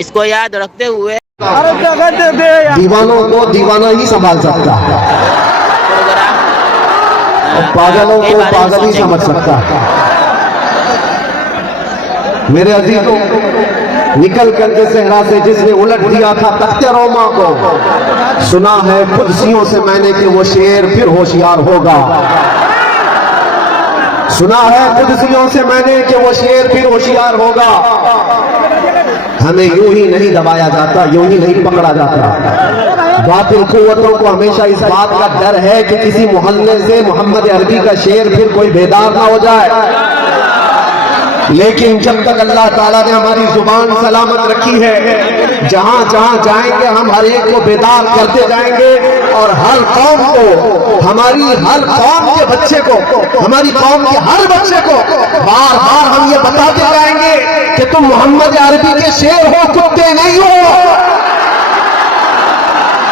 اس کو یاد رکھتے ہوئے دیوانوں کو دیوانہ ہی سنبھال سکتا ہے اور پاگلوں کو پاگل ہی سمجھ سکتا ہے. میرے عزیزوں، نکل کر کے صحرا سے جس نے الٹ دیا تھا تخت روما کو، سنا ہے قدسیوں سے میں نے کہ وہ شیر پھر ہوشیار ہوگا. سنا ہے قدسیوں سے میں نے کہ وہ شیر پھر ہوشیار ہوگا. ہمیں یوں ہی نہیں دبایا جاتا، یوں ہی نہیں پکڑا جاتا. باطل قوتوں کو ہمیشہ اس بات کا ڈر ہے کہ کسی محلے سے محمد عربی کا شعر پھر کوئی بیدار نہ ہو جائے. لیکن جب تک اللہ تعالیٰ نے ہماری زبان سلامت رکھی ہے، جہاں جہاں جائیں گے ہم ہر ایک کو بیدار کرتے جائیں گے، اور ہر قوم کو، ہماری ہر قوم کے بچے کو، ہماری قوم کے ہر بچے کو بار بار ہم یہ بتاتے جائیں گے کہ تم محمد عربی کے شیر ہو، کتے نہیں ہو.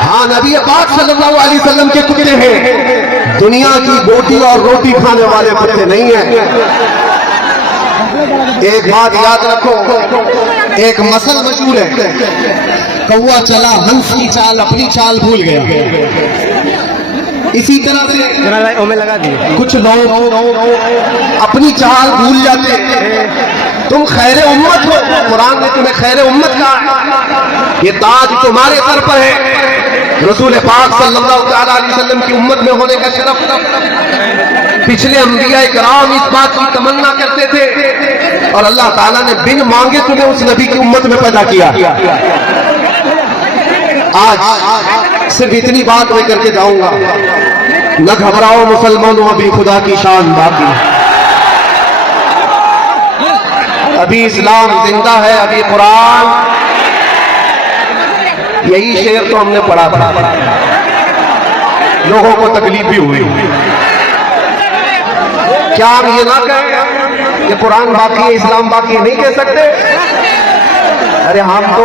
ہاں، نبی پاک صلی اللہ علیہ وسلم کے کتے ہیں، دنیا کی بوٹی اور روٹی کھانے والے کتے نہیں ہیں. ایک بات یاد رکھو، ایک مثل مشہور ہے، کوا چلا ہنس کی چال، اپنی چال بھول گیا. اسی طرح سے کچھ لوگ اپنی چال بھول جاتے ہیں. تم خیر امت ہو، قرآن نے تمہیں خیر امت کہا، یہ تاج تمہارے سر پر ہے. رسول پاک صلی اللہ علیہ وسلم کی امت میں ہونے کا شرف پچھلے انبیاء کرام اس بات کی تمنا کرتے تھے، اور اللہ تعالیٰ نے بن مانگے تمہیں اس نبی کی امت میں پیدا کیا. آج صرف اتنی بات میں کر کے جاؤں گا، نہ گھبراؤ مسلمانوں، ابھی خدا کی شان باقی، ابھی اسلام زندہ ہے، ابھی قرآن. یہی شعر تو ہم نے پڑھا تھا، لوگوں کو تکلیف بھی ہوئی. کیا ہم یہ نہ کہیں کہ قرآن باقی ہے، اسلام باقی ہے؟ نہیں کہہ سکتے. ارے ہم تو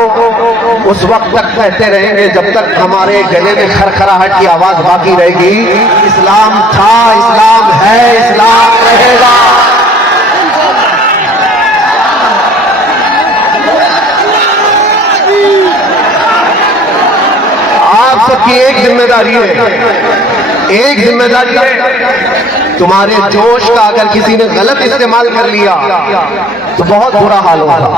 اس وقت تک کہتے رہیں گے جب تک ہمارے گلے میں کھرکھراہٹ کی آواز باقی رہے گی. اسلام تھا، اسلام ہے، اسلام رہے گا. آپ سب کی ایک ذمہ داری ہے، ایک ذمہ داری ہے. تمہارے جوش کا اگر کسی نے غلط استعمال کر لیا تو بہت برا حال ہوگا.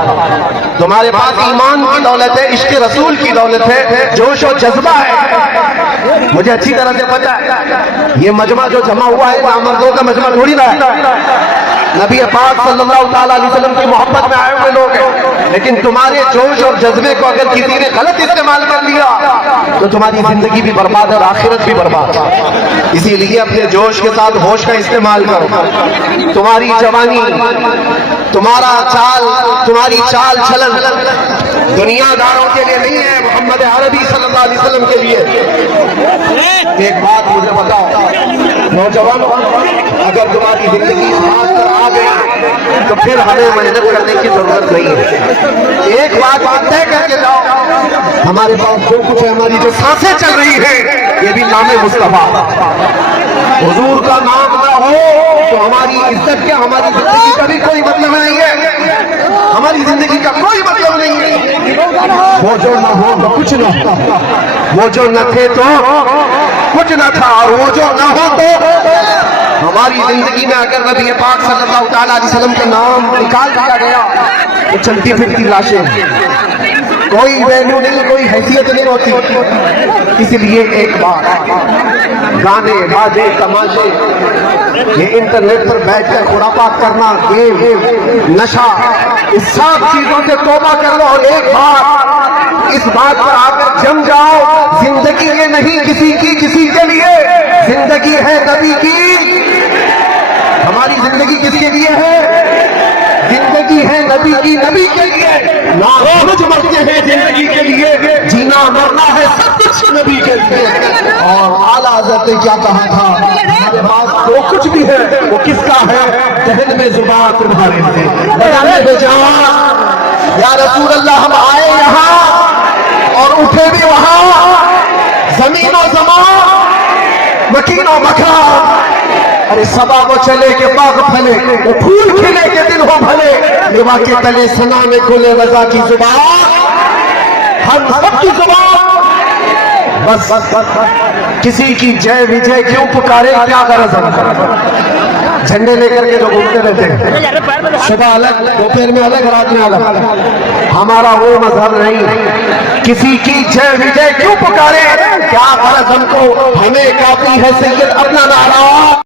تمہارے پاس ایمان کی دولت ہے، عشق رسول کی دولت ہے، جوش و جذبہ ہے. مجھے اچھی طرح سے پتا ہے یہ مجمع جو جمع ہوا ہے نامردوں کا مجمع تھوڑی نہ ہے. نبی پاک صلی اللہ علیہ وسلم کی محبت میں آئے ہوئے لوگ ہیں، لیکن تمہارے جوش اور جذبے کو اگر کسی نے غلط استعمال کر لیا تو تمہاری زندگی بھی برباد اور آخرت بھی برباد. اسی لیے اپنے جوش کے ساتھ ہوش کا استعمال کرو. تمہاری جوانی، تمہارا چال، تمہاری چال چلن دنیا داروں کے لیے نہیں ہے، محمد عربی صلی اللہ علیہ وسلم کے لیے. ایک بات مجھے بتاؤ نوجوانوں، اگر تمہاری زندگی آ گئی تو پھر ہمیں محنت کرنے کی ضرورت نہیں ہے. ایک بات طے کر کے جاؤ، ہمارے پاس جو کچھ ہے، ہماری جو سانسیں چل رہی ہیں، یہ بھی نام مصطفیٰ. حضور کا نام نہ ہو تو ہماری عزت کیا، ہماری زندگی کا بھی کوئی مطلب نہیں ہے، ہماری زندگی کا کوئی مطلب نہیں ہے. وہ جو نہ ہو تو کچھ نہ تھا، وہ جو نہ تھے تو کچھ نہ تھا، اور وہ جو نہ ہو تو ہماری زندگی میں اگر نبی پاک صلی اللہ علیہ وسلم کا نام نکال دیا گیا تو چلتی پھرتی لاشیں، کوئی ویلیو نہیں، کوئی حیثیت نہیں ہوتی. اس لیے ایک بات، گانے باجے تماشے، یہ انٹرنیٹ پر بیٹھ کر خرافات کرنا، گیم، نشہ، اس سب چیزوں سے توبہ کر لو. اور ایک بات، اس بات پر آ کر جم جاؤ، زندگی یہ نہیں کسی کی کسی کے لیے، زندگی ہے نبی کی. ہماری زندگی کس کے لیے ہے؟ زندگی ہے نبی کی، نبی کے لیے. روز مرتے ہیں زندگی کے لیے، جینا مرنا ہے سب کچھ نبی کے لیے. اور اعلیٰ حضرت نے کیا کہا تھا، ہمارے پاس جو کچھ بھی ہے وہ کس کا ہے؟ ذہن میں زبان تمہارے تھے، بجانے میں جان. یا رسول اللہ، ہم آئے یہاں اور اٹھے بھی وہاں، زمین و زمان، مکین و مکان. ارے صبا وہ چلے کہ باغ پھلے، وہ پھول کھلے کہ دل ہو بھلے، لوا کے تلے سنا میں کھلے رضا کی زبان. ہم سب کی زبان بس کسی کی جے وجے کیوں پکارے، کیا غرض ہے؟ جھنڈے لے کر کے جو گھومتے رہتے ہیں، صبح الگ، دوپہر میں الگ، رات میں الگ، ہمارا وہ مذہب نہیں۔ کسی کی جے وجے کیوں پکارے، کیا غرض ہم کو، ہمیں کافی ہے سید اپنا نعرہ